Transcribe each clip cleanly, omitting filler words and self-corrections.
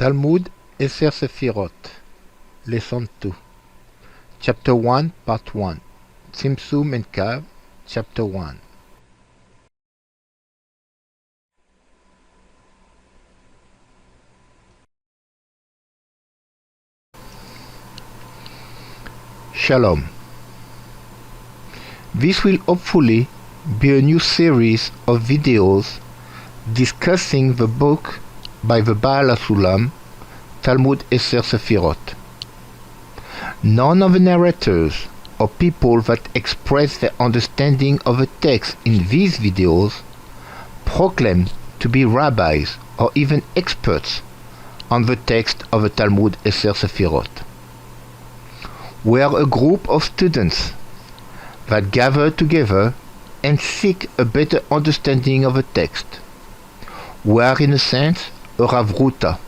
Talmud Eser Sefirot, Lesson 2, Chapter 1, Part 1, Tzimtzum and Kav, Chapter 1. Shalom. This will hopefully be a new series of videos discussing the book by the Baal HaSulam, Talmud Eser Sefirot. None of the narrators or people that express their understanding of the text in these videos proclaim to be rabbis or even experts on the text of the Talmud Eser Sefirot. We are a group of students that gather together and seek a better understanding of the text. We are, in a sense, a Ravruta.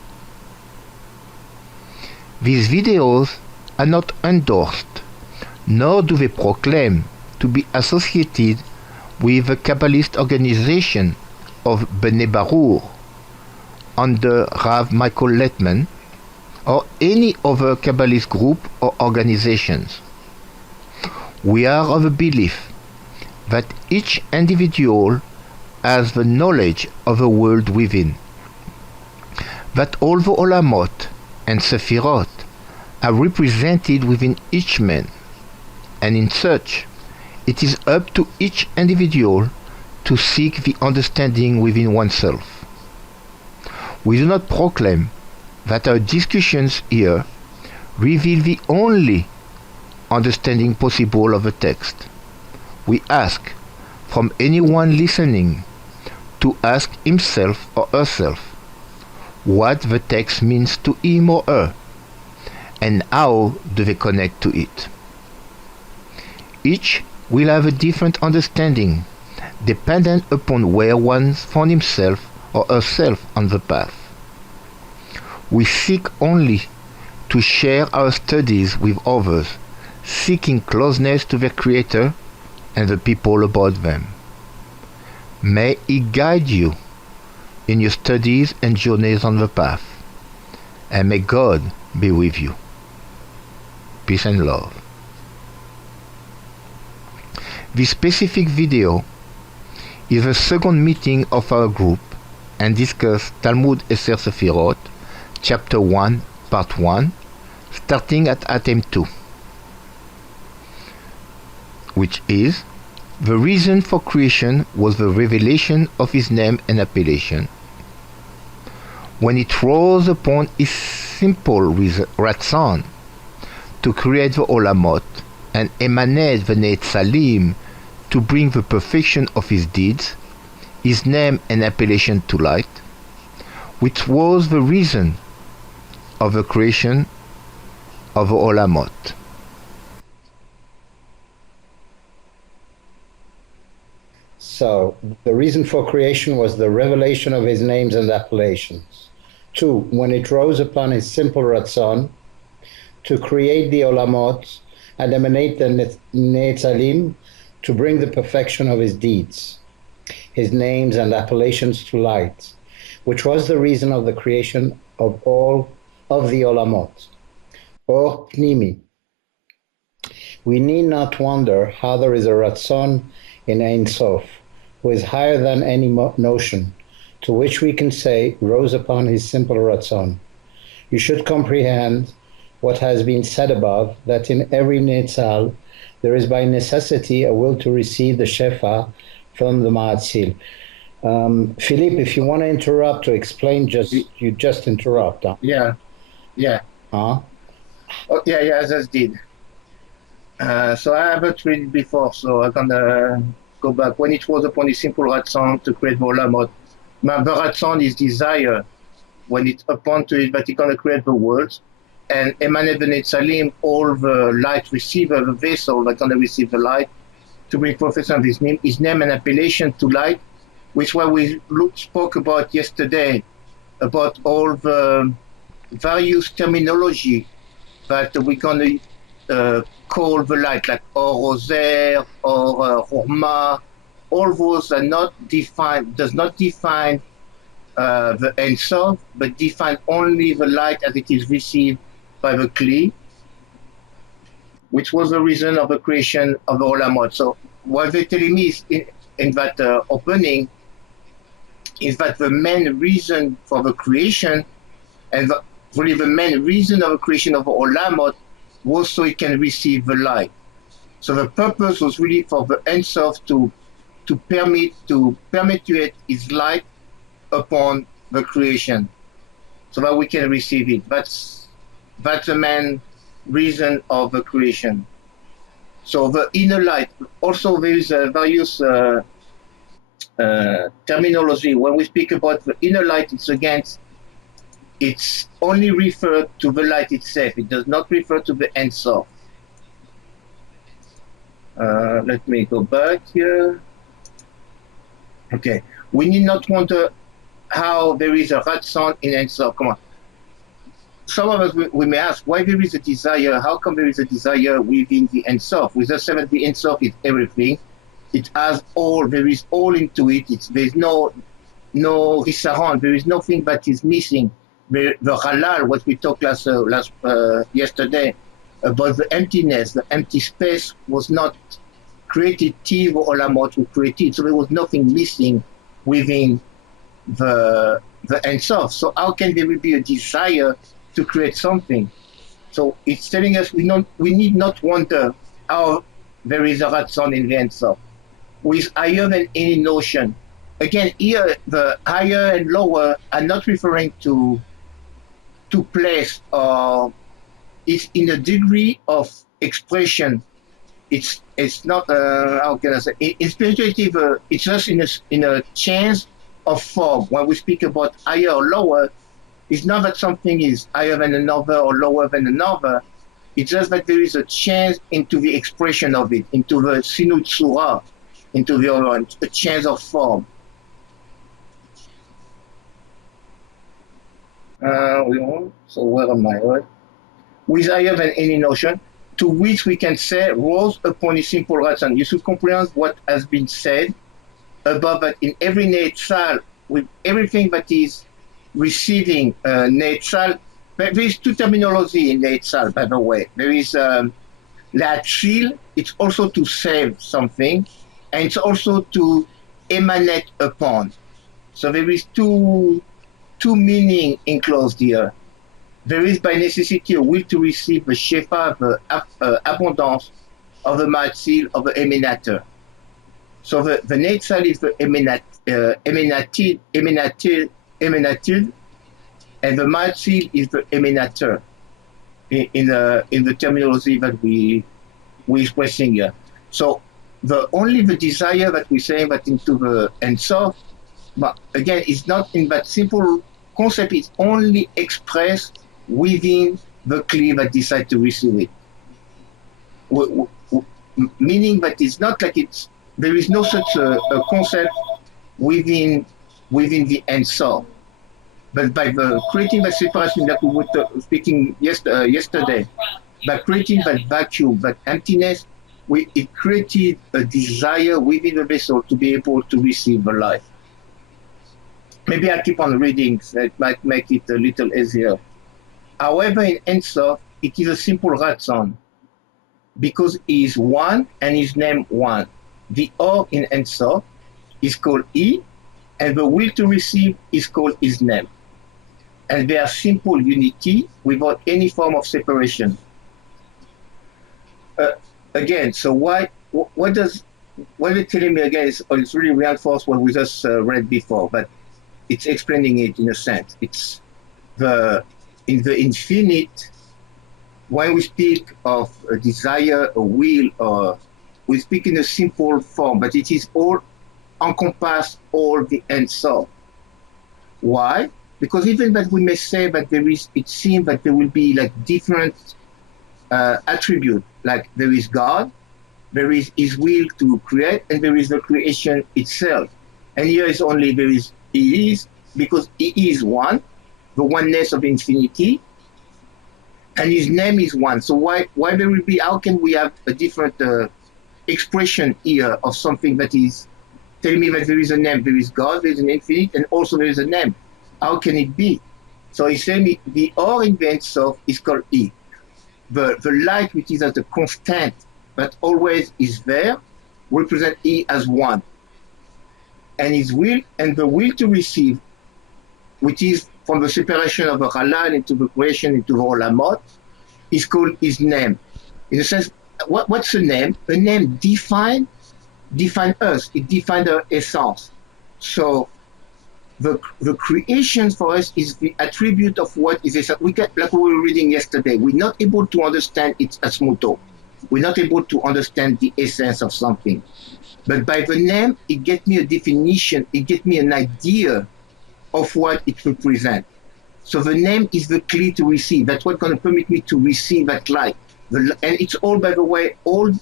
These videos are not endorsed, nor do they proclaim to be associated with the Kabbalist organization of Bnei Barur under Rav Michael Letman, or any other Kabbalist group or organizations. We are of the belief that each individual has the knowledge of the world within, that all the Olamot and Sefirot are represented within each man, and in such, it is up to each individual to seek the understanding within oneself. We do not proclaim that our discussions here reveal the only understanding possible of the text. We ask from anyone listening to ask himself or herself what the text means to him or her, and how do they connect to it. Each will have a different understanding, dependent upon where one found himself or herself on the path. We seek only to share our studies with others, seeking closeness to their Creator and the people about them. May He guide you in your studies and journeys on the path, and may God be with you. Peace and love. This specific video is the second meeting of our group and discuss Talmud Eser Sefirot, Chapter 1, Part 1, starting at Item 2, which is: the reason for creation was the revelation of His name and appellation. When it rose upon His simple Ratzon to create the Olamot and emanate the Netzalim to bring the perfection of His deeds, His name and appellation to light, which was the reason of the creation of the Olamot. So, the reason for creation was the revelation of His names and appellations. 2. When it rose upon His simple Ratzon to create the Olamot and emanate the Netzalim to bring the perfection of His deeds, His names and appellations to light, which was the reason of the creation of all of the Olamot. Or Pnimi. We need not wonder how there is a Ratzon in Ein Sof, who is higher than any notion, to which we can say rose upon His simple Ratzon. You should comprehend what has been said above, that in every Netzal there is by necessity a will to receive the Shefa from the Ma'atzil. Philippe, if you want to interrupt to explain, you just interrupt. Huh? Yeah. Huh? Oh, yeah, I just did. So I haven't read it before, so I'm gonna go back. When it was upon the simple Ratzon to create the Olamot, the Ratzon is desire. When it's upon to it, that He's gonna create the world, and emanate the Netzalim, all the light receiver, the vessel that's gonna receive the light, to bring perfection of His name and appellation to light, which what we spoke about yesterday, about all the various terminology that we're going to call the light, like Or Ozer, or Horma. All those are not defined, does not define the Ein Sof, but define only the light as it is received by the Kli, which was the reason of the creation of the Olamot. So what they're telling me is in that opening is that the main reason for the creation and really the main reason of the creation of the Olamot was so it can receive the light. So the purpose was really for the Ein Sof to perpetuate its light upon the creation, so that we can receive it. That's the main reason of the creation. So the inner light. Also, there is various terminology. When we speak about the inner light, it's only referred to the light itself. It does not refer to the Ein Sof. Let me go back here. Okay, we need not wonder how there is a Ratzon in Ein Sof. Come on. Some of us, we may ask, why there is a desire? How come there is a desire within the Ein Sof? We just said that the Ein Sof is everything. It has all, there is all into it. There's no Hisaron. There is nothing that is missing. The Halal, what we talked yesterday, about the emptiness, the empty space was not created till the Olamot were created. So there was nothing missing within the Ein Sof. So how can there be a desire to create something? So it's telling us we need not wonder how there is a Ratzon in the Ein Sof, who is higher than any notion. Again, here the higher and lower are not referring to place, or it's in a degree of expression. It's not how can I say? In spirituality, it's just in a change of form. When we speak about higher or lower, it's not that something is higher than another or lower than another. It's just that there is a change into the expression of it, into the sinut surah, into the other one, a change of form. So where am I? Right? With higher than any notion, to which we can say rose upon a simple Ratzon. You should comprehend what has been said above, that in every Netzal, with everything that is receiving Netzal. There is two terminology in Netzal, by the way. There is La'achil, it's also to save something, and it's also to emanate upon. So there is two meaning enclosed here. There is by necessity a will to receive the shefa, the abundance of the ma'atzil, of the emanator. So the Netzal is the emanatil, and the ma'atzil is the emanator in the terminology that we expressing here. So only the desire that we say that into the Ein Sof, but again, it's not in that simple concept. It's only expressed within the Kli that decide to receive it. Meaning that it's not like there is no such a concept within the Ein Sof. But by creating the separation that we were speaking yesterday, by creating that vacuum, that emptiness, it created a desire within the vessel to be able to receive the life. Maybe I'll keep on reading, so it might make it a little easier. However, in Ein Sof, it is a simple Ratzon, because he is one and his name one. The Or in Ein Sof is called He, and the will to receive is called his name. And they are simple unity without any form of separation. Again, so what they're telling me again is it's really reinforced what we just read before, but it's explaining it in a sense. It's in the infinite, when we speak of a desire, a will, we speak in a simple form, but it is all encompass all the Ein Sof. Why? Because even that we may say that it seems that there will be like different attributes, like there is God, there is his will to create, and there is the creation itself. And here is only he is, because he is one, the oneness of infinity, and his name is one. So why there will be, how can we have a different expression here of something that is telling me that there is a name. There is God, there is an infinite, and also there is a name. How can it be? So he's telling me the or in the Ein Sof is called E. The light, which is as a constant, but always is there, represent E as one. And his will, and the will to receive, which is from the separation of the halal into the creation into the olamot, is called his name. In a sense, what's a name? A name define us. It defines our essence. So the creation for us is the attribute of what is essence. Like we were reading yesterday, we're not able to understand its asmuto. We're not able to understand the essence of something. But by the name, it gets me a definition, it gets me an idea of what it represents. So the name is the key to receive. That's what's going to permit me to receive that light. And it's all, by the way, all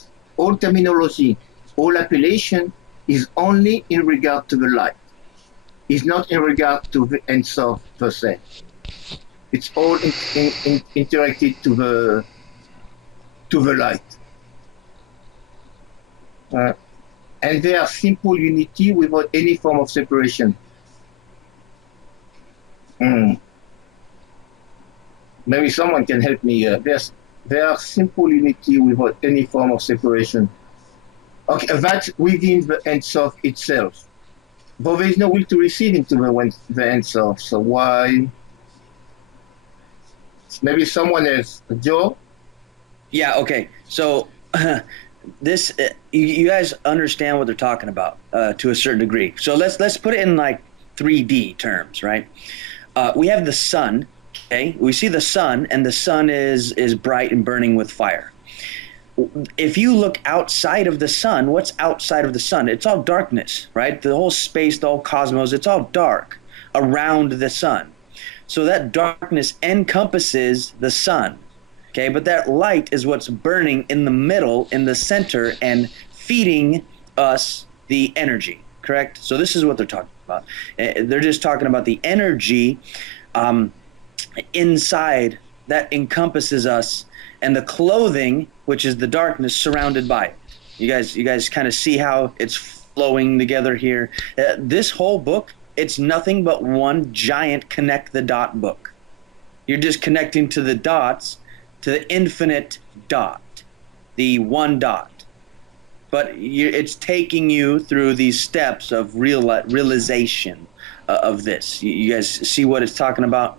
terminology, all appellation is only in regard to the light. It's not in regard to the Ein Sof per se. It's all interacted to the light. And they are simple unity without any form of separation. Maybe someone can help me here. They are simple unity without any form of separation. Okay, that's within the Ein Sof itself. But there is no will to receive into the Ein Sof. So why? Maybe someone else. Joe? Yeah, okay. So this you guys understand what they're talking about to a certain degree. So let's put it in like 3D terms, right? We have the sun. Okay, we see the sun, and the sun is bright and burning with fire. If you look outside of the sun, what's outside of the sun? It's all darkness, right? The whole space, the whole cosmos, it's all dark around the sun. So that darkness encompasses the sun. Okay, but that light is what's burning in the middle, in the center, and feeding us the energy, correct? So this is what they're talking about. They're just talking about the energy inside that encompasses us, and the clothing, which is the darkness, surrounded by it. You guys kind of see how it's flowing together here. This whole book, it's nothing but one giant connect the dot book. You're just connecting to the dots, to the infinite dot, the one dot. But it's taking you through these steps of realization of this. You guys see what it's talking about?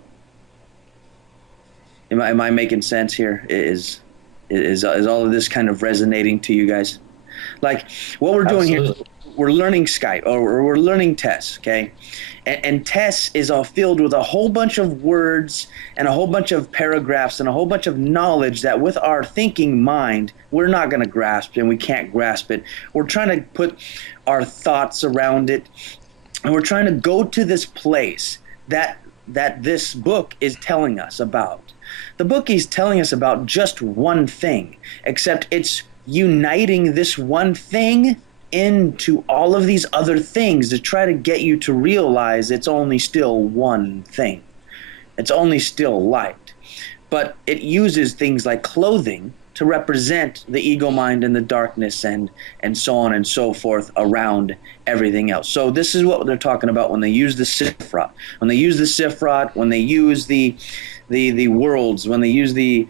Am I making sense here? Is all of this kind of resonating to you guys? Like what we're doing here, we're learning Skype or we're learning TES, okay? And TES is all filled with a whole bunch of words and a whole bunch of paragraphs and a whole bunch of knowledge that with our thinking mind, we're not going to grasp, and we can't grasp it. We're trying to put our thoughts around it, and we're trying to go to this place that this book is telling us about. The book is telling us about just one thing, except it's uniting this one thing into all of these other things to try to get you to realize it's only still one thing. It's only still light. But it uses things like clothing to represent the ego mind and the darkness and so on and so forth around everything else. So this is what they're talking about when they use the Sifrat. When they use the Sifrat, when they use the worlds, when they use the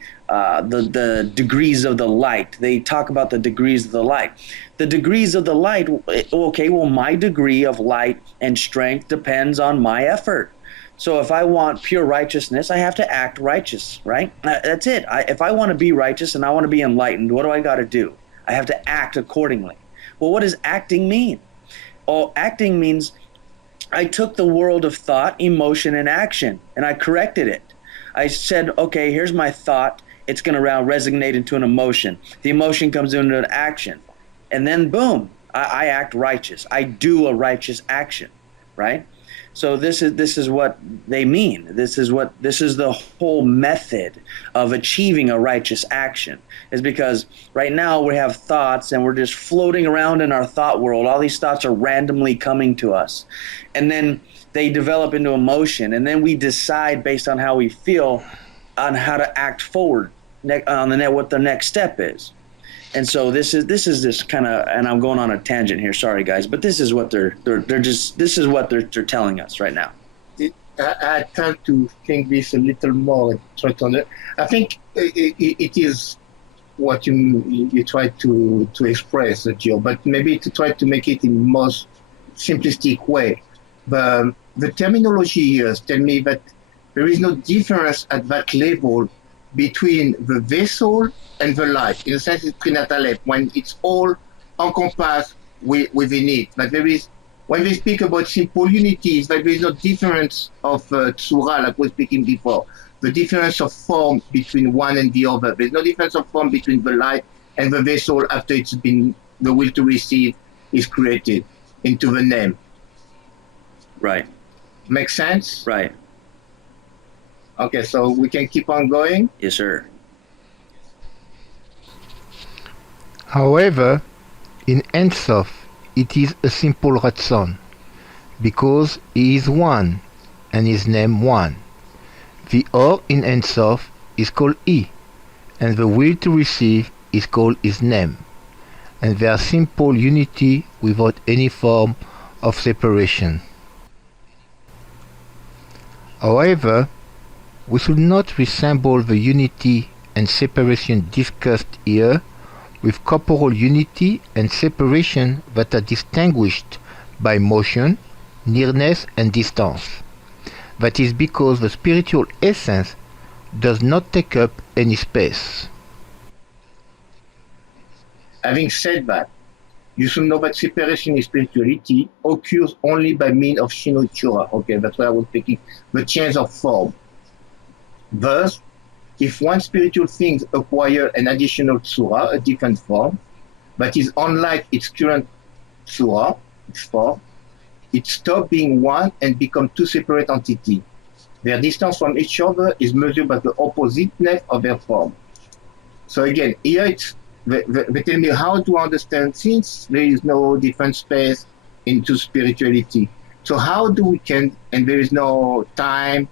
degrees of the light. They talk about the degrees of the light. The degrees of the light, okay, well, my degree of light and strength depends on my effort. So if I want pure righteousness, I have to act righteous, right? That's it. If I want to be righteous and I want to be enlightened, what do I got to do? I have to act accordingly. Well, what does acting mean? Oh, acting means I took the world of thought, emotion, and action, and I corrected it. I said, okay, here's my thought. It's going to resonate into an emotion. The emotion comes into an action. And then, boom, I act righteous. I do a righteous action, right? So this is what they mean. This is the whole method of achieving a righteous action, is because right now we have thoughts and we're just floating around in our thought world. All these thoughts are randomly coming to us. And then they develop into emotion, and then we decide based on how we feel on how to act forward on what the next step is. And so this is kind of, and I'm going on a tangent here. Sorry, guys, but this is what they're telling us right now. I try to think this a little more. I think it is what you try to express, Joe, but maybe to try to make it in most simplistic way. But the terminology here tell me that there is no difference at that level between the vessel and the light. In a sense, it's prenatal when it's all encompassed within it. But there is, when we speak about simple unity, is that there is no difference of tzura, like we were speaking before. The difference of form between one and the other. There's no difference of form between the light and the vessel after it's been, the will to receive is created into the name. Right. Make sense? Right. Okay, so we can keep on going? Yes, sir. However, in Ein Sof, it is a simple Ratzon, because he is one, and his name one. The Or in Ein Sof is called He, and the will to receive is called his name, and they are simple unity without any form of separation. However, we should not resemble the unity and separation discussed here with corporal unity and separation that are distinguished by motion, nearness and distance. That is because the spiritual essence does not take up any space. Having said that, you should know that separation in spirituality occurs only by means of Shinoi Chura. Okay, that's why I was speaking, the change of form. Thus, if one spiritual thing acquires an additional tsura, a different form, but is unlike its current tsura, its form, it stops being one and becomes two separate entities. Their distance from each other is measured by the oppositeness of their form. So again, here they tell me how to understand, since there is no different space into spirituality. So how do we can, and there is no time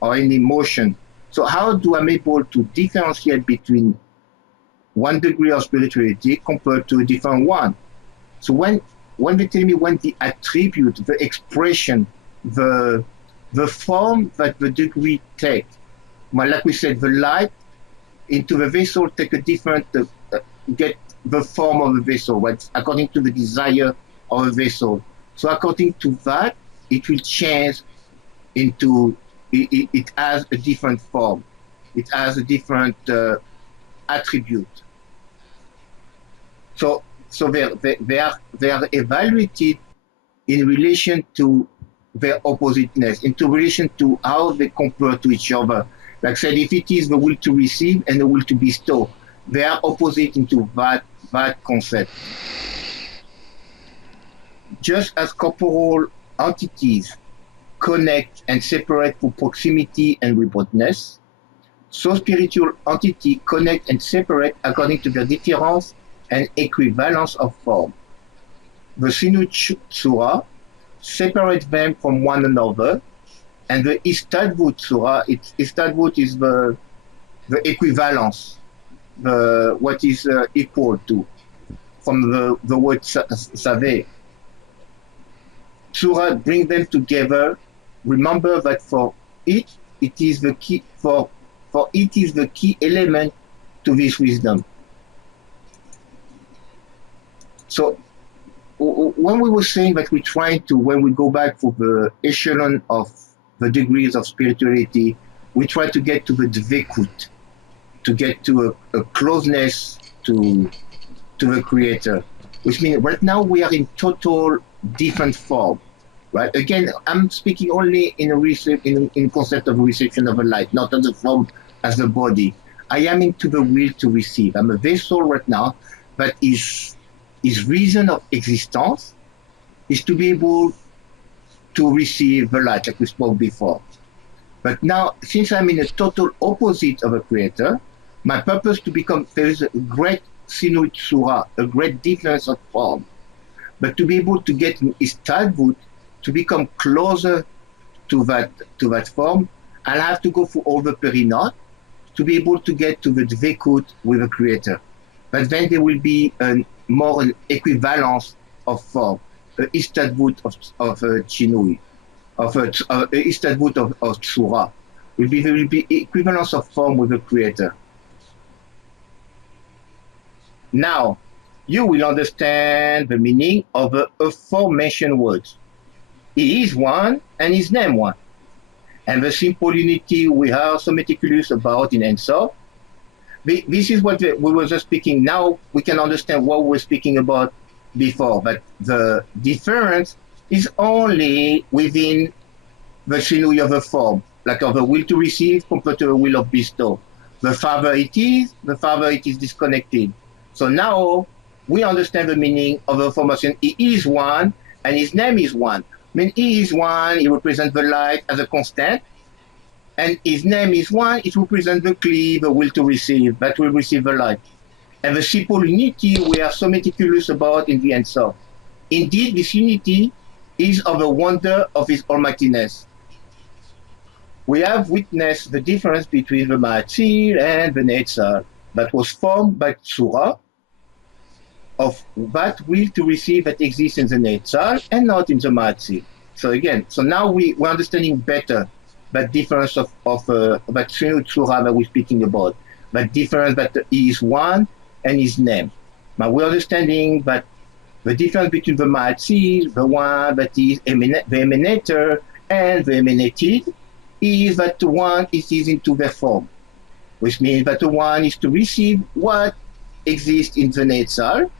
or any motion. So how do I able to differentiate between one degree of spirituality compared to a different one? So when they tell me when the attribute, the expression, the form that the degree take, like we said, the light into the vessel take a different, get the form of the vessel, right? According to the desire of a vessel. So according to that, it will change into, it has a different form. It has a different attribute. So they are evaluated in relation to their oppositeness, into relation to how they compare to each other. Like I said, if it is the will to receive and the will to bestow, they are opposite into that concept. Just as corporal entities connect and separate for proximity and remoteness, so spiritual entities connect and separate according to their difference and equivalence of form. The Sinu Tsura separates them from one another, and the Istadvut Tsura, Istadvut is the equivalence, what is equal to, from the word Saveh. Tsura bring them together. Remember that for it is the key for it is the key element to this wisdom. So when we were saying that we try to, when we go back for the echelon of the degrees of spirituality, we try to get to the dvekut, to get to a closeness to the Creator, which means right now we are in total different form. Right. Again, I'm speaking only in in concept of reception of a light, not as a form as the body. I am into the will to receive. I'm a vessel right now, but his reason of existence is to be able to receive the light, like we spoke before. But now, since I'm in a total opposite of a Creator, my purpose to become, there is a great Sinui Tsura, a great difference of form. But to be able to get his Talmud, to become closer to that form, I'll have to go through all the perinot to be able to get to the dvekut with the Creator. but then there will be more an equivalence of form, Istadvut of Chinui, of Istadvut of Tsura. There will be equivalence of form with the creator. Now, you will understand the meaning of the aforementioned words. He is one and his name one. And the simple unity we are so meticulous about in Ein Sof. This is what we were just speaking. Now we can understand what we were speaking about before, but the difference is only within the shinui of the form, like of the will to receive compared to the will of bestow. The farther it is disconnected. So now we understand the meaning of the formation. He is one and his name is one. I mean, he is one, he represents the light as a constant, and his name is one, it represents the kli, the will to receive, that will receive the light. And the simple unity we are so meticulous about in the Ein Sof. Indeed, this unity is of the wonder of his almightiness. We have witnessed the difference between the Ma'atzil and the Netzal that was formed by Tzura, of that will to receive that exists in the Netzal and not in the Ma'atzil. So now we're understanding better that difference of that Shinu Tzura that we're speaking about, that difference that he is one and his name. Now we're understanding that the difference between the Ma'atzil, the one that is the emanator, and the emanated, is that the one is into their form, which means that the one is to receive what exists in the Netzal,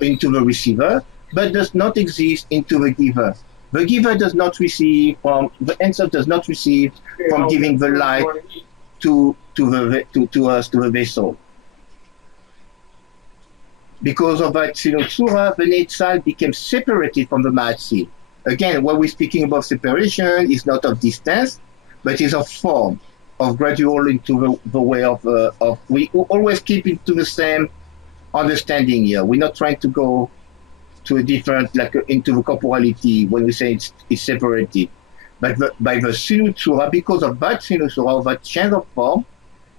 into the receiver, but does not exist into the giver. The giver does not receive from the Ein Sof does not receive from giving the light to us, to the vessel. Because of that Tzura, the Netzal became separated from the Ma'atzil. Again, what we're speaking about separation is not of distance, but is of form, of gradual into the way of we always keep it to the same understanding here. We're not trying to go to a different, like into the corporality when we say it's separated. But by the Sinu Tzura, because of that Sinu Tzura, of that change of form,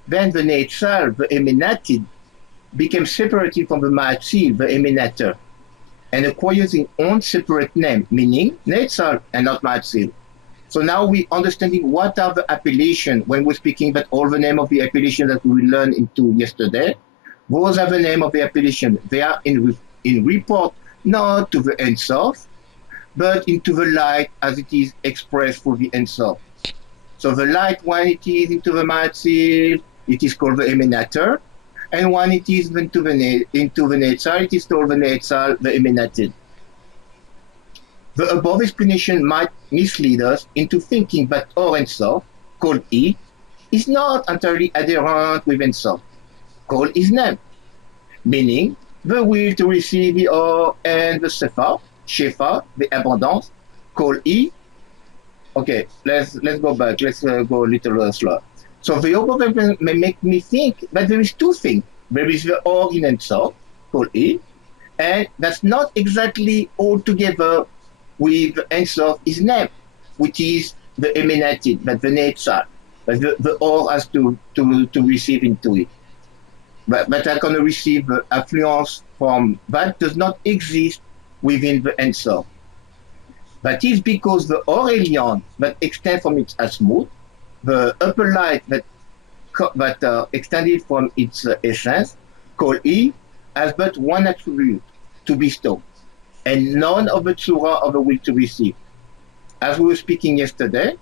then the Netzal, the emanated, became separated from the Ma'atzil, the emanator, and acquires its own separate name, meaning Netzal and not Ma'atzil. So now we're understanding what are the appellations when we're speaking about all the name of the appellation that we learned into yesterday. Those are the name of the appellation. They are in report not to the Ein Sof, but into the light as it is expressed for the Ein Sof. So the light, when it is into the Ma'atzil, it is called the emanator, and when it is into the Netzal, it is called the Netzal, the emanated. The above explanation might mislead us into thinking that our Ein Sof, called E, is not entirely adherent with Ein Sof, called his name, meaning the will to receive the or and the shefa, the abundance, called E. Okay, let's go back. Let's go a little slower. So the above may make me think that there is two things. There is the or in Ein Sof, called E, and that's not exactly all together with Ein Sof his name, which is the emanated, but the Netzal, but the or has to receive into it. But I'm going to receive affluence from that does not exist within the Ein Sof. That is because the or Elyon that extends from its azimuth, the upper light that extended from its essence, called E, has but one attribute, to bestow, and none of the tzura of the will to receive. As we were speaking yesterday,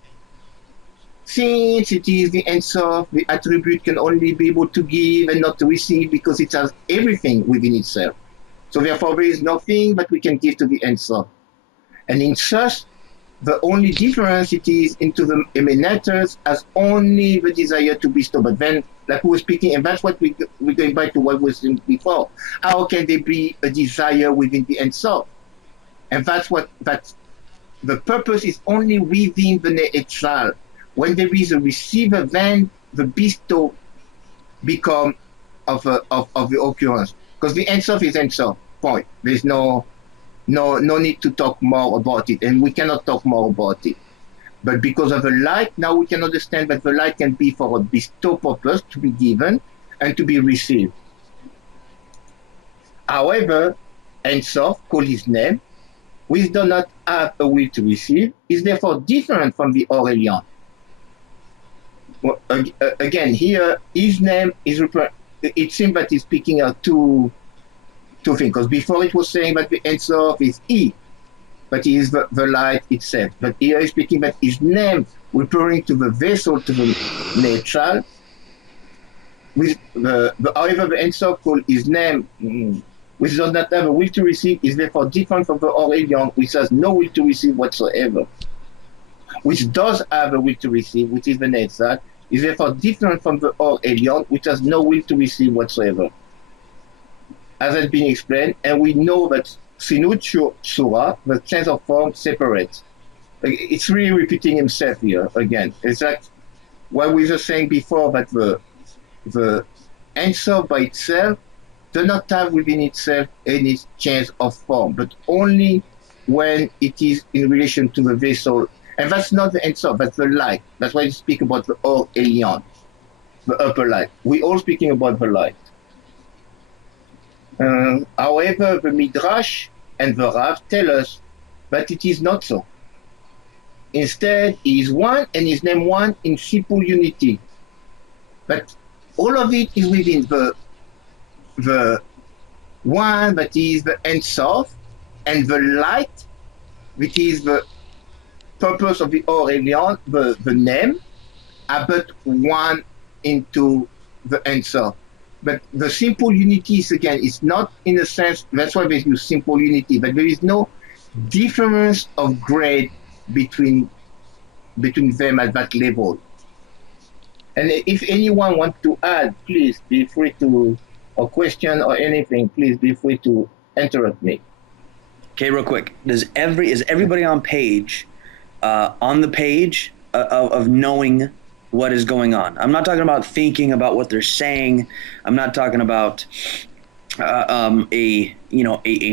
since it is the Ein Sof, the attribute can only be able to give and not to receive because it has everything within itself. So therefore there is nothing that we can give to the Ein Sof. And in such, the only difference it is into the emanators as only the desire to bestow. But then, like we were speaking, and that's what we're going back to what we were saying before. How can there be a desire within the Ein Sof? And that's the purpose is only within the Ne'etzal. When there is a receiver, then the bestow become of the occurrence. Because the Ein Sof is Ein Sof, point. There's no need to talk more about it, and we cannot talk more about it. But because of the light, now we can understand that the light can be for a bestow purpose, to be given and to be received. The above explanation might mislead us into thinking that our Ein Sof, called E, is not entirely adherent with Ein Sof, called his name, meaning the will to receive the or and the shefa, the abundance, called E, has but one attribute, to bestow, and none of the tzura of the will to receive. As we were speaking yesterday, since it is the Ein Sof, the only difference it is into the emanators as only the desire to bestow. But then, like we were speaking, and that's what we're going back to what we were saying before. How can there be a desire within the Ein Sof? And that's what the purpose is only within the Ne'etzal. However, Ein Sof, called his name, which does not have a will to receive, is therefore different from the Or Elyon. Well, again, here, his name is it seems that he's speaking of two things, because before it was saying that the Ein Sof is he, but he is the light itself. But here he's speaking that his name, referring to the vessel, to the nature, with however the Ein Sof called his name, which does not have a will to receive, is therefore different from the Or Elyon, which has no will to receive whatsoever. Which does have a will to receive, which is the Netzach, is therefore different from the Or Elyon, which has no will to receive whatsoever. As has been explained, and we know that Sinut Surah, the change of form, separates. It's really repeating himself here again. It's like what we were saying before, that the Ein Sof by itself does not have within itself any change of form, but only when it is in relation to the vessel. And that's not the Ein Sof, that's the light. That's why we speak about the Or Elyon, the upper light. We're all speaking about the light. However, the Midrash and the Rav tell us that it is not so. Instead, he is one and his name one in simple unity. But all of it is within the one that is the Ein Sof, and the light, which is the purpose of the Or Elyon, the name, are but one into the Ein Sof. But the simple unity is, again, it's not in a sense, that's why they use simple unity, but there is no difference of grade between them at that level. And if anyone wants to add, please be free to, or question or anything, please be free to interrupt me. Okay, real quick. Is everybody on the page of knowing what is going on? I'm not talking about thinking about what they're saying. I'm not talking about a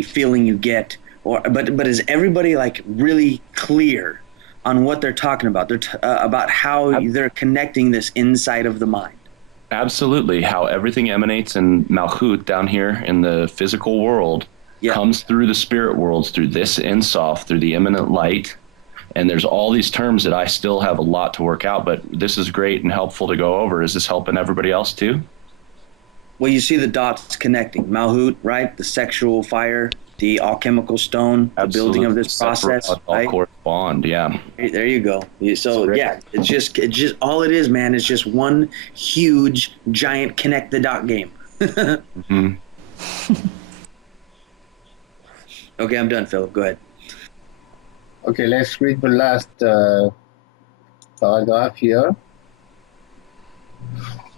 feeling you get, but is everybody like really clear on what they're talking about? They're about how they're connecting this inside of the mind. Absolutely, how everything emanates in Malchut down here in the physical world comes through the spirit worlds, through this Ein Sof, through the immanent light. And there's all these terms that I still have a lot to work out, but this is great and helpful to go over. Is this helping everybody else too? Well, you see the dots connecting. Malhut, right? The sexual fire, the alchemical stone, the building of this process. All right? correspond, yeah. There you go. So yeah, it's just all it is, man. It's just one huge, giant connect the dot game. Mm-hmm. Okay, I'm done, Philip. Go ahead. Okay, let's read the last paragraph here.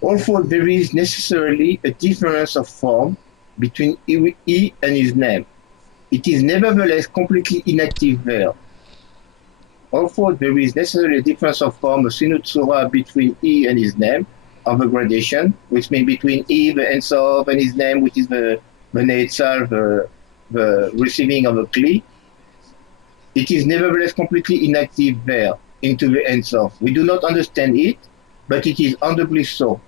Also, there is necessarily a difference of form between he and his name. It is nevertheless completely inactive there. Also, there is necessarily a difference of form, a sinut surah, between he and his name of a gradation, which means between he, the Ein Sof, and his name, which is the Netzar, the receiving of a kli. It is nevertheless completely inactive there into the Ein Sof. We do not understand it, but it is undoubtedly so.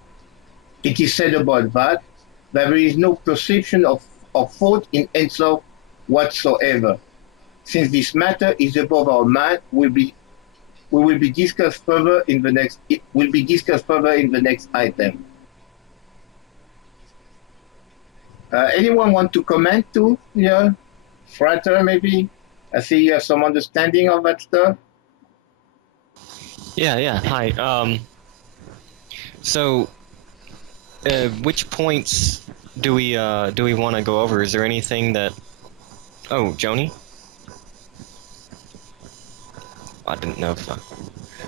It is said about that there is no perception of thought in Ein Sof whatsoever. Since this matter is above our mind, it will be discussed further in the next item. Anyone want to comment too? Yeah, Frater maybe. I see you have some understanding of that stuff. Yeah. Hi. So, which points do we want to go over? Is there anything that? Oh, Joni. I didn't know if.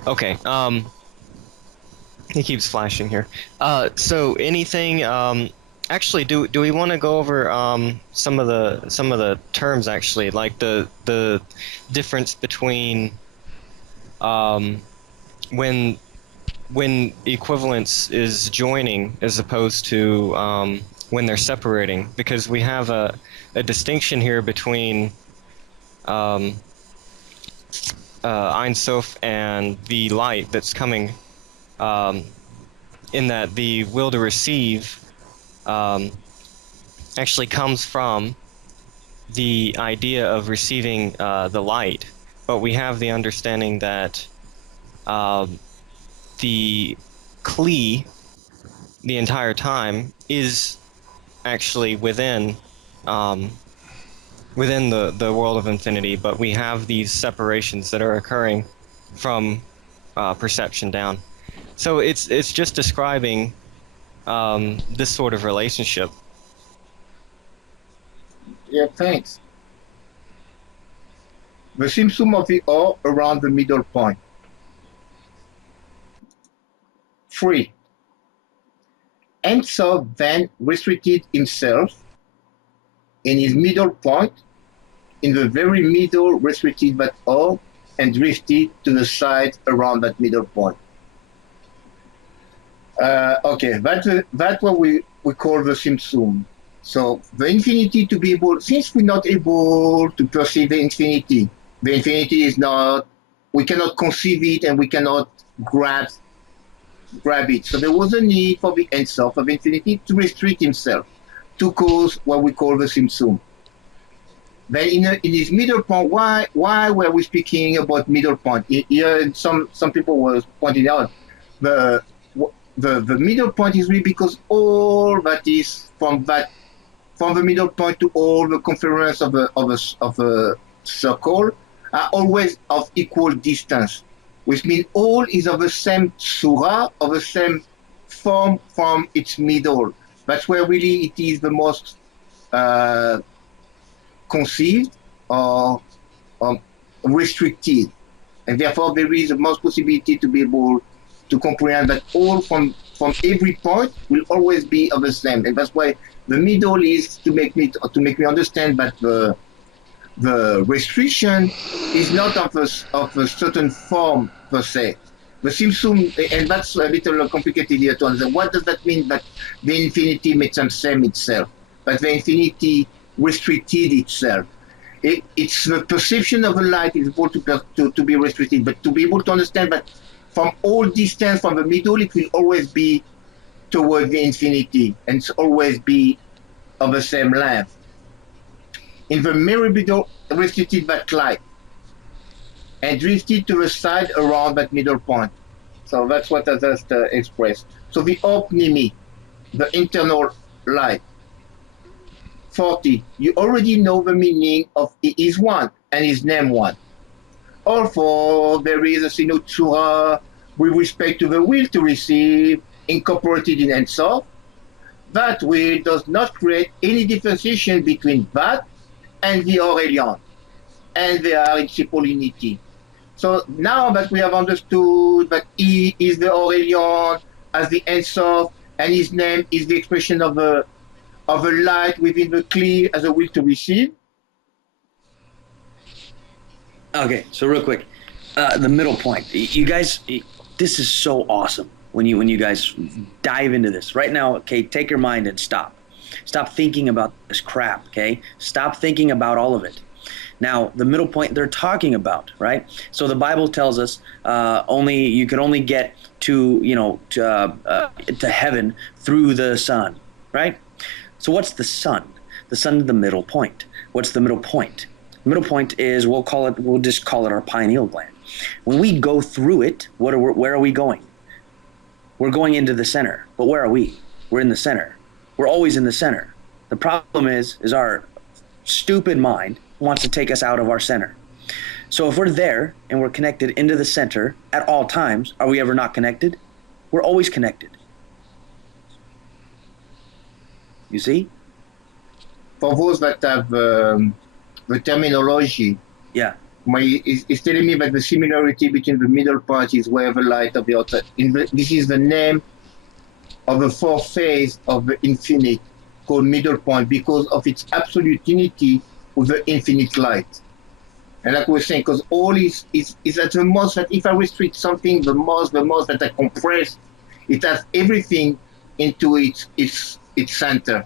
Okay. He keeps flashing here. So anything? Actually, do we want to go over some of the terms actually, like the difference between when equivalence is joining as opposed to when they're separating, because we have a distinction here between Ein Sof and the light that's coming, in that the will to receive actually comes from the idea of receiving the light, but we have the understanding that the Kli the entire time is actually within the world of infinity, but we have these separations that are occurring from perception down. So it's just describing this sort of relationship. Yeah, thanks. The Tzimtzum of the or around the middle point. 3. Ein Sof then restricted himself in his middle point, in the very middle restricted by or, and drifted to the side around that middle point. Okay, that's what we call the Tzimtzum. So the infinity, to be able, since we're not able to perceive the infinity is not, we cannot conceive it and we cannot grab it. So there was a need for the Ein Sof of infinity to restrict himself, to cause what we call the Tzimtzum. Then in his middle point, why were we speaking about middle point? Here, some people were pointing out the middle point is really because all that is from the middle point to all the conference of a circle are always of equal distance, which means all is of the same surah, of the same form from its middle. That's where really it is the most conceived or restricted. And therefore there is the most possibility to be able to comprehend that all from every point will always be of the same. And that's why the middle is to make me understand that the restriction is not of a certain form per se. The Tzimtzum, and that's a little complicated here to understand. What does that mean that the infinity makes them same itself? But the infinity restricted itself. It's the perception of the light is able to be restricted, but to be able to understand that from all distance from the middle, it will always be toward the infinity, and it's always be of the same length. In the mirror middle, restricted that light, and drifted to the side around that middle point. So that's what I just expressed. So the opnimi, the internal light. 40. You already know the meaning of he is one and his name one. Also, there is a sinotsura with respect to the will to receive incorporated in Ein Sof. That will does not create any differentiation between that and the Aurelian, and they are in simple unity. So now that we have understood that he is the Aurelian as the Ein Sof, and his name is the expression of a light within the Kli as a will to receive. Okay, so real quick, the middle point. You guys, this is so awesome when you guys dive into this right now. Okay, take your mind and stop thinking about this crap. Okay, stop thinking about all of it. Now, the middle point they're talking about, right? So the Bible tells us you can only get to heaven through the Son, right? So what's the Son? The Son is the middle point. What's the middle point? The middle point is we'll just call it our pineal gland. When we go through it, where are we going? We're going into the center. But where are we? We're in the center. We're always in the center. The problem is our stupid mind wants to take us out of our center. So if we're there and we're connected into the center at all times, are we ever not connected? We're always connected. You see? For those that have the terminology, yeah, it's telling me that the similarity between the middle point is where the light of the outside. This is the name of the fourth phase of the infinite, called middle point, because of its absolute unity with the infinite light. And like we were saying, because all is at the most that if I restrict something, the most that I compress, it has everything into its center.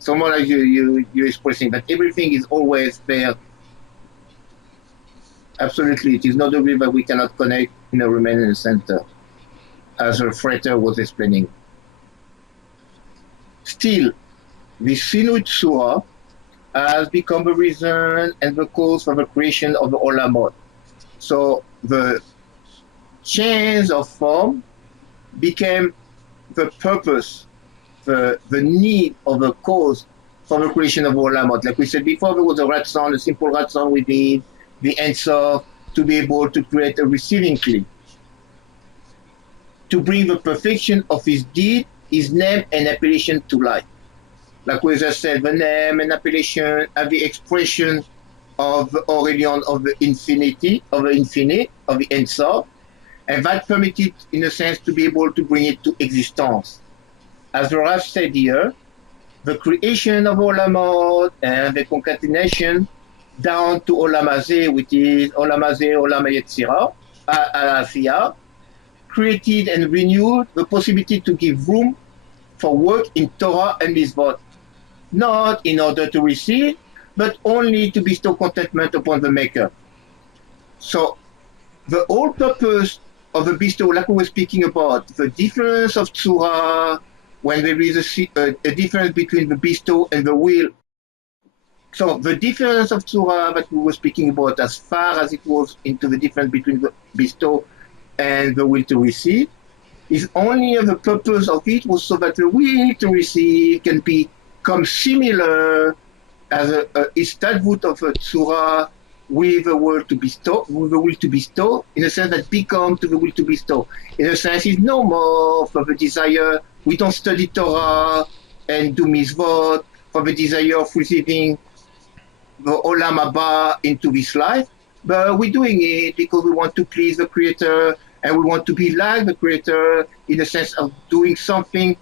So more like you're expressing that everything is always there. Absolutely, it is not a way that we cannot connect, remain in the center, as the freighter was explaining. Still, the Sinut Surah has become the reason and the cause for the creation of the Olamot. So the change of form became the purpose, the need or the cause for the creation of Olamot. Like we said before, there was a Ratzon, a simple Ratzon within the answer to be able to create a receiving kli, to bring the perfection of his deed, his name and appellation to life. Like we just said, the name and appellation are the expression of the origin of the infinity, of the infinite, of the Ensof, and that permitted, in a sense, to be able to bring it to existence. As the Rav said here, the creation of Olamot and the concatenation down to Olam Hazeh, which is Olam Hazeh, Olam HaYetzirah, Al-Afiyah, created and renewed the possibility to give room for work in Torah and Mitzvot, not in order to receive, but only to bestow contentment upon the Maker. So the whole purpose of the bestow, like we were speaking about, the difference of Tzura, when there is a difference between the bestow and the will. So the difference of Tzura that we were speaking about, as far as it was into the difference between the bestow and the will to receive, is only the purpose of it was so that the will to receive can become similar as a istadvut of a tzura with the will to bestow, in a sense that become to the will to bestow. In a sense, it's no more for the desire. We don't study Torah and do mitzvot for the desire of receiving the olam haba into this life, but we're doing it because we want to please the Creator and we want to be like the Creator in the sense of doing something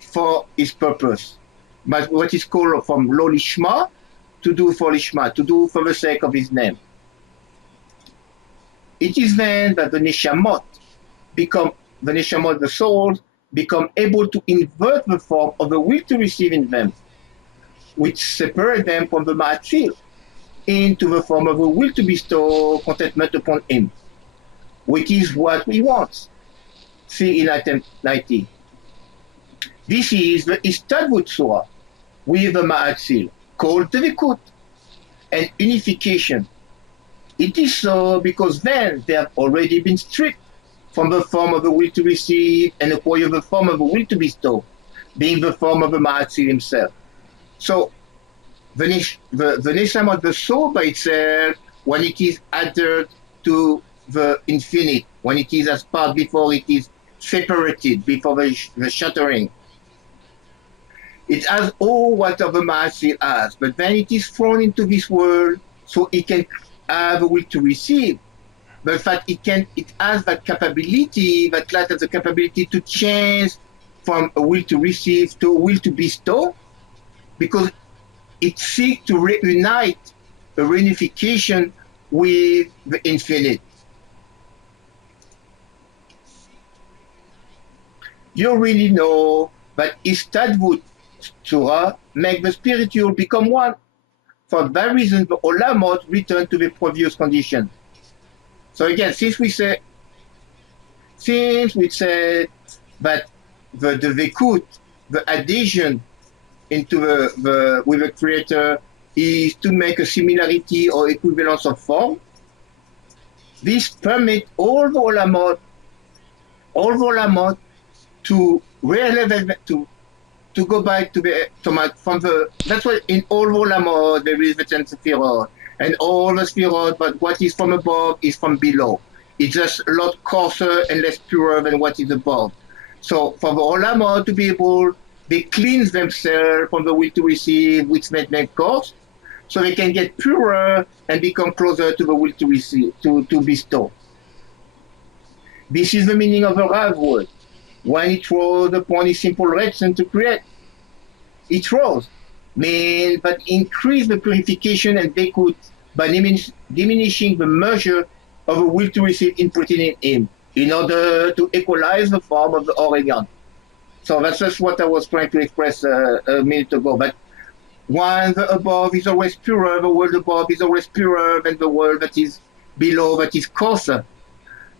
for His purpose. But what is called from lo lishma, to do for lishma, to do for the sake of His name. It is then that the neshamot, the souls, become able to invert the form of the will to receive in them, which separate them from the ma'atzil, into the form of a will to bestow contentment upon Him, which is what we want. See in item 90. This is the Istadvut Surah with the Ma'atzil, called Devikut, and unification. It is so because then they have already been stripped from the form of the will to receive and acquire the form of the will to bestow, being the form of the Ma'atzil himself. So the neshama of the soul by itself, when it is added to the infinite, when it is as part before it is separated, before the shattering, it has all what the Ma'atzil has, but then it is thrown into this world so it can have a will to receive. But in fact, it has that capability, that light has the capability to change from a will to receive to a will to bestow, because it seeks to reunite a reunification with the infinite. You really know that Istadvut Tzura make the spiritual become one. For that reason, the Olamot return to the previous condition. So again, since we said that the Vekut, the adhesion into with the Creator is to make a similarity or equivalence of form, this permits all the Olamot to to go back to the from the. That's why in all Olamot there is the 10 Sefirot, and all the Sefirot, but what is from above is from below. It's just a lot coarser and less pure than what is above. So for the Olamot to be able, they cleanse themselves from the will to receive, which makes them coarse, so they can get purer and become closer to the will to receive, to bestow. This is the meaning of the Rav word. When it was upon his simple reason to create, it rose, means but increase the purification and Vekut by diminishing the measure of a will to receive inputted in him, in order to equalize the form of the organ. So that's just what I was trying to express a minute ago. But one, the above is always purer, the world above is always purer than the world that is below, that is coarser.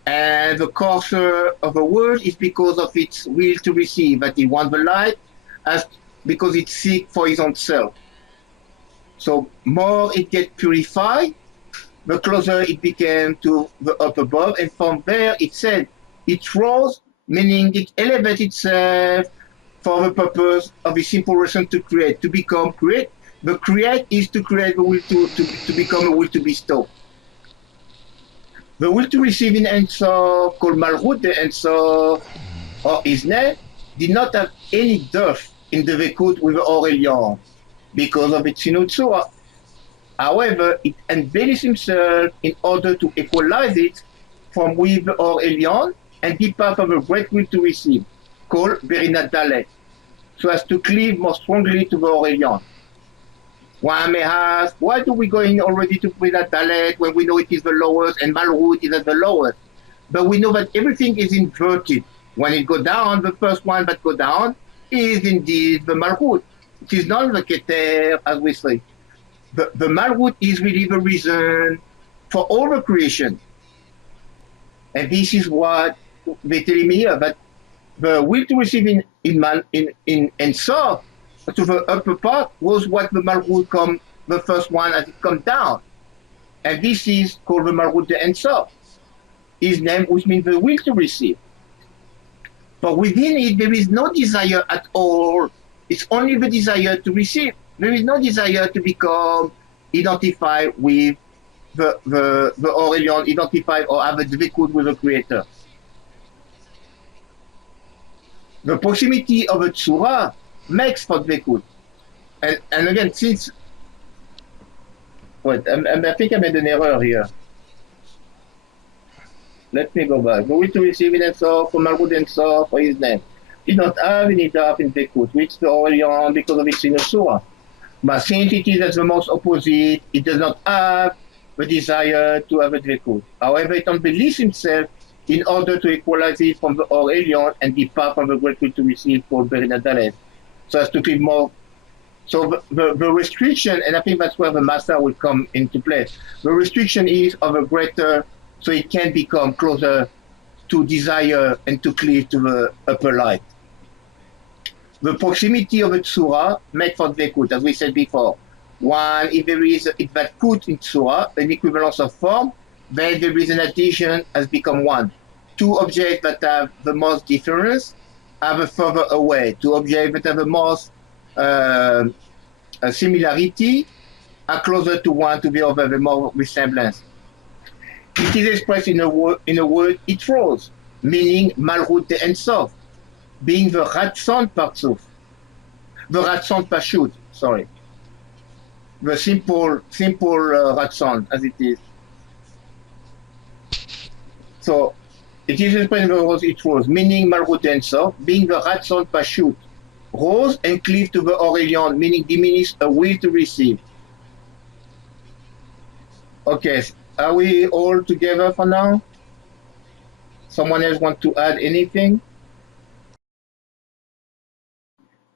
And the coarser of the world is because of its will to receive, that it wants the light as because it seeks for its own self. So more it gets purified, the closer it became to the up above, and from there it said it rose, meaning it elevates itself for the purpose of a simple reason to create, to become create. The create is to create the will to become a will to bestow. The will to receive in Ein Sof, called Malchut the Ein Sof, or his name, did not have any dearth in the Vekut with the Aurelian because of its Sinutzua. However, it embellished himself in order to equalize it from with the Aurelian and be part of a great will to receive, called Berinat Dalet, so as to cleave more strongly to the Aurelian. One may ask, why do we go in already to Berinat Dalet when we know it is the lowest and Malchut is at the lowest? But we know that everything is inverted. When it goes down, the first one that goes down is indeed the Malchut. It is not the Keter, as we say. The Malchut is really the reason for all the creation. And this is what they tell me here, that the will to receive in Sof to the upper part was what the Malchut come, the first one as it comes down. And this is called the Malchut de Ein Sof. His name, which means the will to receive. But within it, there is no desire at all. It's only the desire to receive. There is no desire to become identified with the Aurelian, identified or have a dvekud with the Creator. The proximity of a tzura makes for dvekud. And again, since... Wait, I think I made an error here. Let me go back. The will to receive in Ein Sof, for Malchut Ein Sof, for his name. Did not have any doubt in dvekud, which the Aurelian, because of its Sinutzua. But since it is as the most opposite, it does not have the desire to have a dvekud. However, it unbelieves himself in order to equalize it from the Aurelian and depart from the great will to receive called Berinat Dalet, so as to feel more. So the restriction, and I think that's where the master will come into play. The restriction is of a greater, so it can become closer to desire and to cleave to the upper light. The proximity of a tzura makes for dvekud, as we said before. One, if there is if that put in tzura an equivalence of form, then there is an addition has become one. Two objects that have the most difference have a further away. Two objects that have the most similarity are closer to one to the other, the more resemblance. It is expressed in a word, it rose, meaning Malchut de Ein Sof, being the Ratzon Partzuf, the Ratzon Pashut, sorry, the simple Ratzon as it is. So it is expressed in the rose, it rose, meaning Malchut de Ein Sof, being the Ratzon Pashut, rose and cleave to the Aurelian, meaning diminish a will to receive. Okay, are we all together for now? Someone else want to add anything?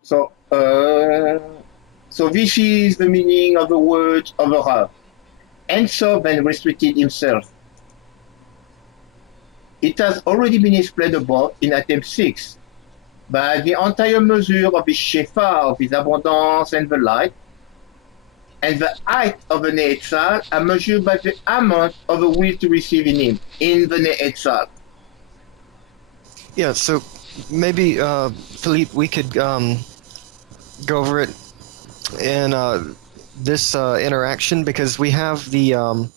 So this is the meaning of the words of the Rav. Ein Sof then restricted himself. It has already been explained above in attempt 6, by the entire measure of his shefa, of his abundance and the light, and the height of the Ne'etzal are measured by the amount of the will to receive in him, in the Ne'etzal. Yeah, so maybe, Philippe, we could go over it in this interaction, because we have the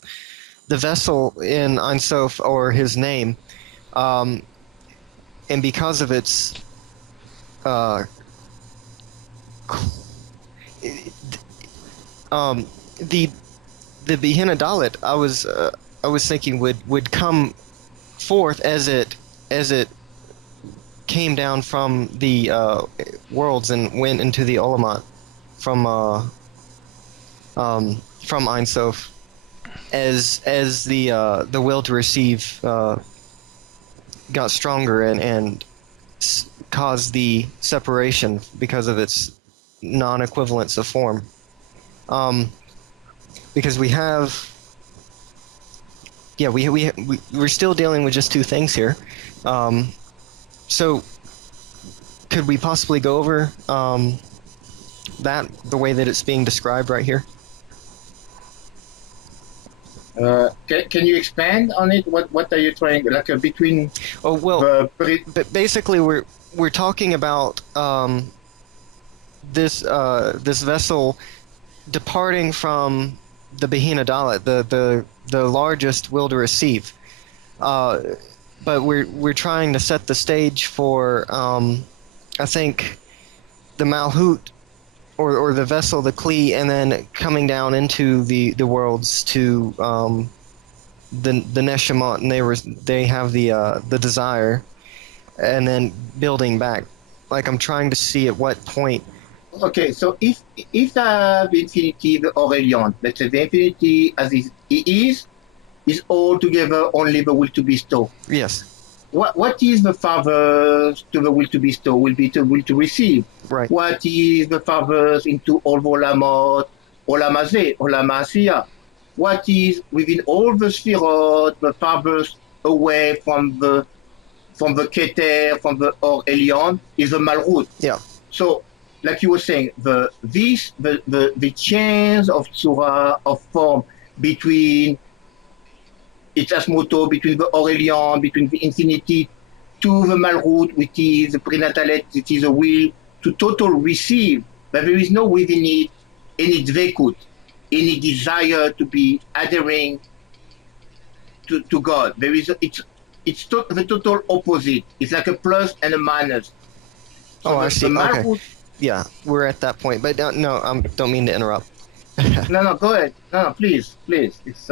vessel in Ein Sof, or his name, and because of its the Bihina Dalet, I was thinking would come forth as it came down from the worlds and went into the Olamat from Ein Sof, as the will to receive got stronger and caused the separation because of its non-equivalence of form. Because we have, we're still dealing with just two things here. So could we possibly go over that the way that it's being described right here? Can you expand on it? What are you trying, like between Oh well, the but basically we're talking about this vessel departing from the Bihina Dalit, the largest will to receive. But we're trying to set the stage for I think the Malhut or the vessel, the Kli, and then coming down into the worlds to the Neshamot, and they have the desire, and then building back. Like, I'm trying to see at what point. Okay, so if I have infinity, the Aurelian, let's say the infinity as it is altogether only the will to bestow. Yes. What is the farthest to the will to bestow? Will be the will to receive. Right. What is the farthest into all the olamot, olamazeh, olamasiya? What is within all the spherot, the farthest away from the Keter, from the Or Elyon, is the Malchut. Yeah. So, like you were saying, the change of tzura, of form, between its asmoto, between the Aurelian, between the infinity, to the Malchut, which is the prenatalet, it is a will to total receive, but there is no within it any dvekut, any desire to be adhering to God. There is it's the total opposite. It's like a plus and a minus. So I see. Okay. Malchut, Yeah, we're at that point. But no, don't mean to interrupt. No, go ahead. No, please. It's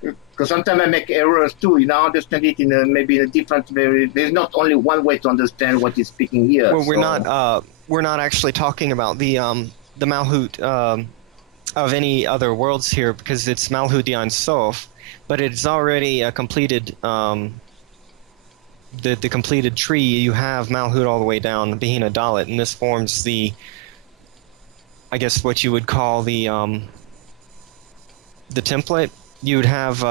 because sometimes I make errors too. You know, understand it in maybe a different way. There's not only one way to understand what he's speaking here. Well, we're not actually talking about the Malhut of any other worlds here, because it's Malhut Ein Sof, but it's already a completed the completed tree. You have Malhut all the way down Bihina Dalit, and this forms the, I guess, what you would call the template. You would have,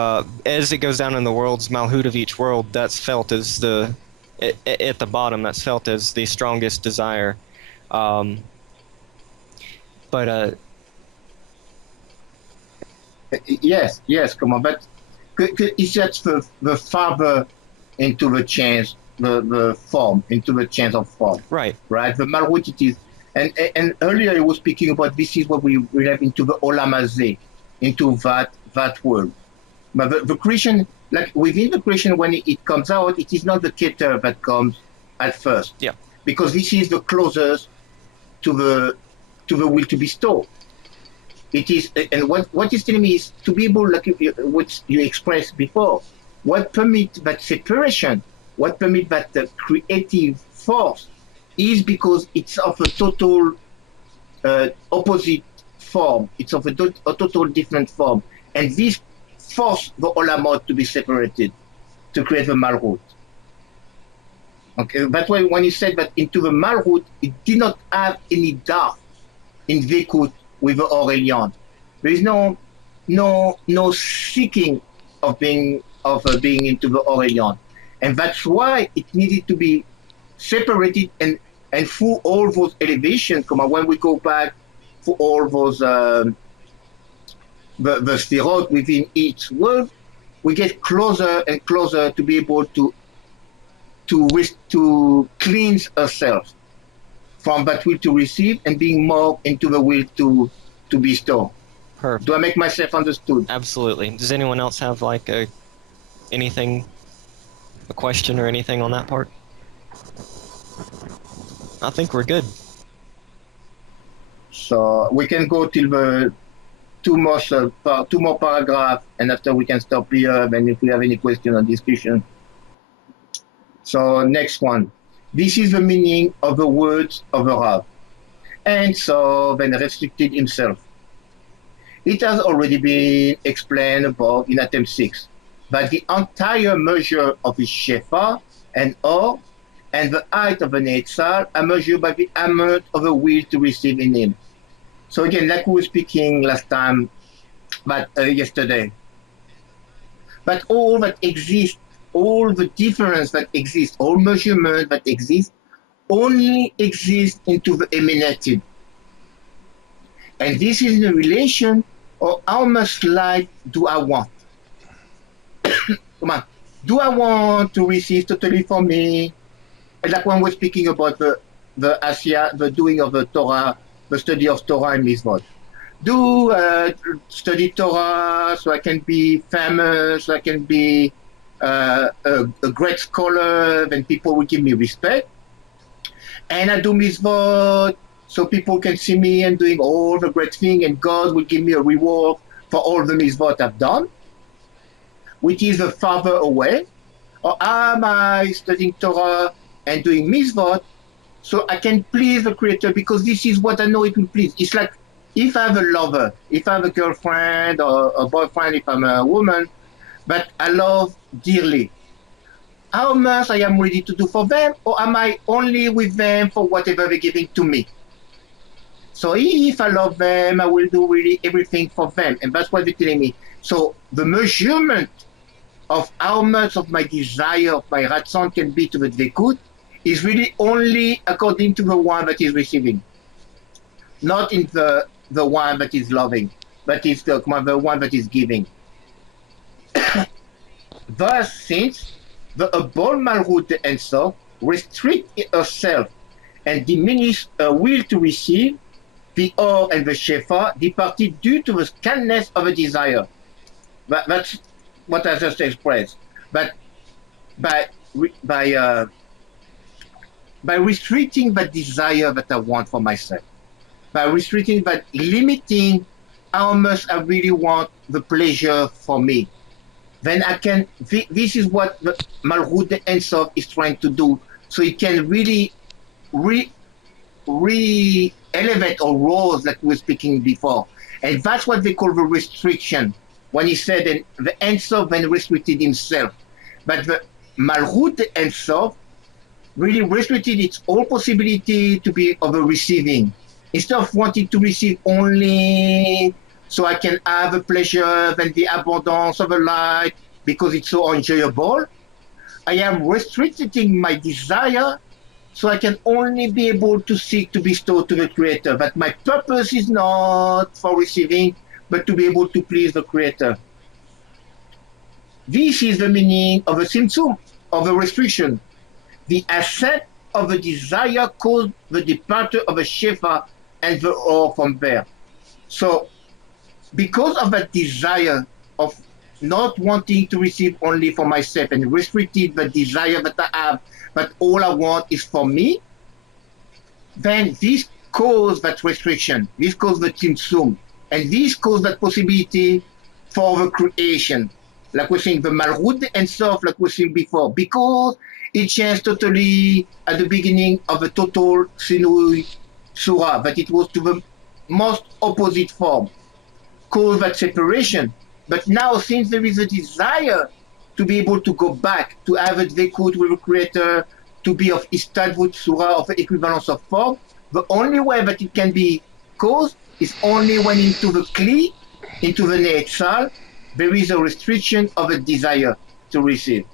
as it goes down in the worlds, Malhut of each world, that's felt as at the bottom, that's felt as the strongest desire. Yes, come on, but it's just the farther into the change, the form, into the change of form. Right. The Malchut it is, and earlier I was speaking about this is what we have into the Olam Hazeh, into that world. But the creation, like within the creation, when it comes out, it is not the Keter that comes at first. Yeah. Because this is the closest to the will to bestow. It is, and what is telling me is to be able, like what you expressed before, what permits that separation, what permits that creative force, is because it's of a total opposite form. It's of a total different form, and this forced the olamot to be separated, to create the Malchut. Okay, that's why when he said that into the Malchut, it did not have any dark in Vekut with the Aurelian. There is no seeking of being into the Aurelian, and that's why it needed to be separated and through all those elevations. Come on, when we go back for all those the sphirot within each world, we get closer and closer to be able to cleanse ourselves from that will to receive and being more into the will to bestow. Perfect. Do I make myself understood? Absolutely. Does anyone else have like a question or anything on that part? I think we're good. So we can go till the two more paragraphs, and after we can stop here. And if we have any question or discussion. So next one. This is the meaning of the words of the Rav. And so then restricted himself. It has already been explained above in attempt 6 that the entire measure of his shefa and or and the height of an Eitzal are measured by the amount of the will to receive in him. So again, like we were speaking last time, but yesterday. But all that exists, all the difference that exists, all measurement that exists, only exists into the emanated. And this is in relation of how much life do I want? Come on. Do I want to receive totally for me? And like when we're speaking about the Asya, the doing of the Torah, the study of Torah and Mitzvot. Do study Torah so I can be famous, so I can be a great scholar, then people will give me respect. And I do Mitzvot so people can see me and doing all the great things, and God will give me a reward for all the Mitzvot I've done, which is farther away. Or am I studying Torah and doing Mitzvot so I can please the Creator, because this is what I know it will please. It's like if I have a lover, if I have a girlfriend or a boyfriend, if I'm a woman, but I love dearly, how much I am ready to do for them, or am I only with them for whatever they're giving to me? So if I love them, I will do really everything for them, and that's what they're telling me. So the measurement of how much of my desire, of my ratzon can be to the dvekut is really only according to the one that is receiving, not in the one that is loving, but it's the one that is giving. Thus, since the above malchut the Ein Sof restrict herself and diminish her will to receive, the or and the shefa departed due to the calmness of a desire. That's what I just expressed. But by restricting the desire that I want for myself, by restricting, but limiting how much I really want the pleasure for me, then I can, this is what the Malchut the Ein Sof is trying to do, so it can really elevate or rose, like we were speaking before. And that's what they call the restriction, when he said that the Ein Sof then restricted himself. But the Malchut the Ein Sof really restricted its all possibility to be of a receiving. Instead of wanting to receive only so I can have the pleasure and the abundance of a life because it's so enjoyable, I am restricting my desire so I can only be able to seek to bestow to the Creator. But my purpose is not for receiving, but to be able to please the Creator. This is the meaning of a Tzimtzum, of a restriction. The ascent of a desire caused the departure of a shefa and the or from there. So, because of that desire of not wanting to receive only for myself and restricted the desire that I have, but all I want is for me, then this caused that restriction, this caused the Tzimtzum, and this caused that possibility for the creation. Like we're saying, the Malchut the Ein Sof, like we were saying before, because it changed totally at the beginning of the total Sinui Surah, but it was to the most opposite form, caused that separation. But now, since there is a desire to be able to go back, to have a dvekut with the Creator, to be of Istadvut Surah, of equivalence of form, the only way that it can be caused is only when into the Kli, into the Ne'etzal, there is a restriction of a desire to receive.